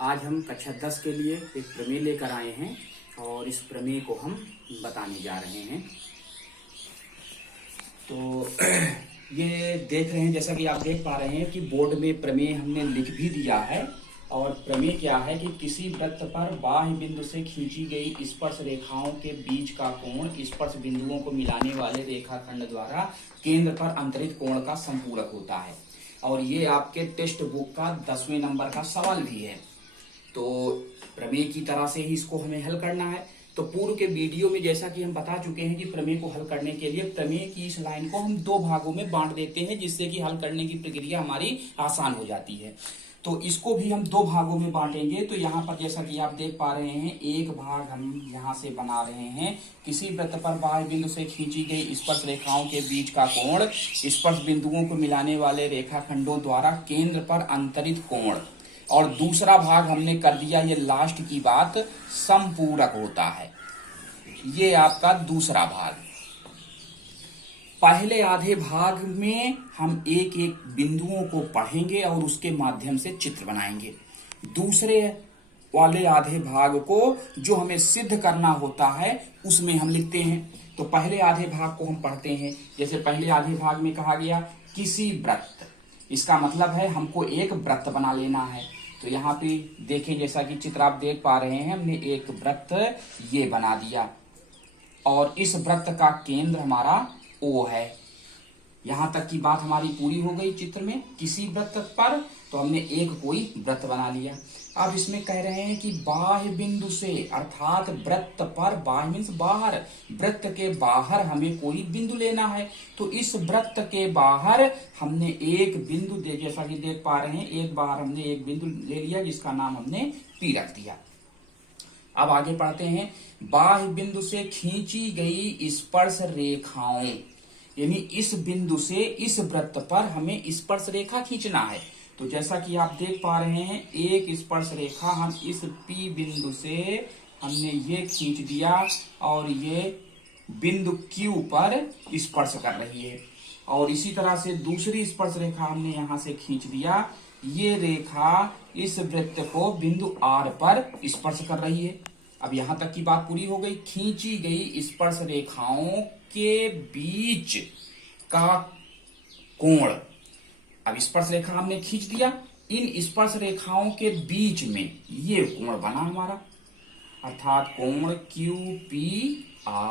आज हम कक्षा 10 के लिए एक प्रमेय लेकर आए हैं और इस प्रमेय को हम बताने जा रहे हैं। तो ये देख रहे हैं, जैसा कि आप देख पा रहे हैं कि बोर्ड में प्रमेय हमने लिख भी दिया है। और प्रमेय क्या है कि किसी वृत्त पर बाह्य बिंदु से खींची गई स्पर्श रेखाओं के बीच का कोण स्पर्श बिंदुओं को मिलाने वाले रेखाखंड द्वारा केंद्र पर अंतरित कोण का संपूरक होता है। और ये आपके टेक्स्ट बुक का 10वें नंबर का सवाल भी है। तो प्रमेय की तरह से ही इसको हमें हल करना है। तो पूर्व के वीडियो में जैसा कि हम बता चुके हैं कि प्रमेय को हल करने के लिए प्रमेय की इस लाइन को हम 2 भागों में बांट देते हैं, जिससे कि हल करने की प्रक्रिया हमारी आसान हो जाती है। तो इसको भी हम 2 भागों में बांटेंगे। तो यहाँ पर जैसा कि आप देख पा रहे हैं, एक भाग हम यहाँ से बना रहे हैं, किसी वृत्त पर बाह्य बिंदु से खींची गई स्पर्श रेखाओं के बीच का कोण स्पर्श बिंदुओं को मिलाने वाले रेखाखंडों द्वारा केंद्र पर अंतरित कोण। और दूसरा भाग हमने कर दिया, ये लास्ट की बात, संपूरक होता है। ये आपका दूसरा भाग। पहले आधे भाग में हम एक एक बिंदुओं को पढ़ेंगे और उसके माध्यम से चित्र बनाएंगे। दूसरे वाले आधे भाग को जो हमें सिद्ध करना होता है उसमें हम लिखते हैं। तो पहले आधे भाग को हम पढ़ते हैं। जैसे पहले आधे भाग में कहा गया किसी वृत्त, इसका मतलब है हमको एक वृत्त बना लेना है। तो यहाँ पे देखें, जैसा कि चित्र आप देख पा रहे हैं, हमने एक वृत्त ये बना दिया और इस वृत्त का केंद्र हमारा O है। यहां तक की बात हमारी पूरी हो गई। चित्र में किसी वृत्त पर तो हमने एक कोई वृत्त बना लिया। अब इसमें कह रहे हैं कि बाह्य बिंदु से, अर्थात वृत्त पर, बाह्य मीन्स बाहर, वृत्त के बाहर हमें कोई बिंदु लेना है। तो इस वृत्त के बाहर हमने एक बिंदु जैसा कि देख पा रहे हैं, एक बाहर हमने एक बिंदु ले लिया जिसका नाम हमने P रख दिया। अब आगे पढ़ते हैं, बाह्य बिंदु से खींची गई स्पर्श रेखाओं, यानी इस बिंदु से इस वृत्त पर हमें स्पर्श रेखा खींचना है। तो जैसा कि आप देख पा रहे हैं, एक स्पर्श रेखा हम इस P बिंदु से हमने ये खींच दिया और ये बिंदु Q पर स्पर्श कर रही है। और इसी तरह से दूसरी स्पर्श रेखा हमने यहां से खींच दिया। ये रेखा इस वृत्त को बिंदु R पर स्पर्श कर रही है। अब यहां तक की बात पूरी हो गई। खींची गई स्पर्श रेखाओं के बीच का कोण, अब स्पर्श रेखा हमने खींच दिया, इन स्पर्श रेखाओं के बीच में ये कोण बना हमारा, अर्थात कोण QPR।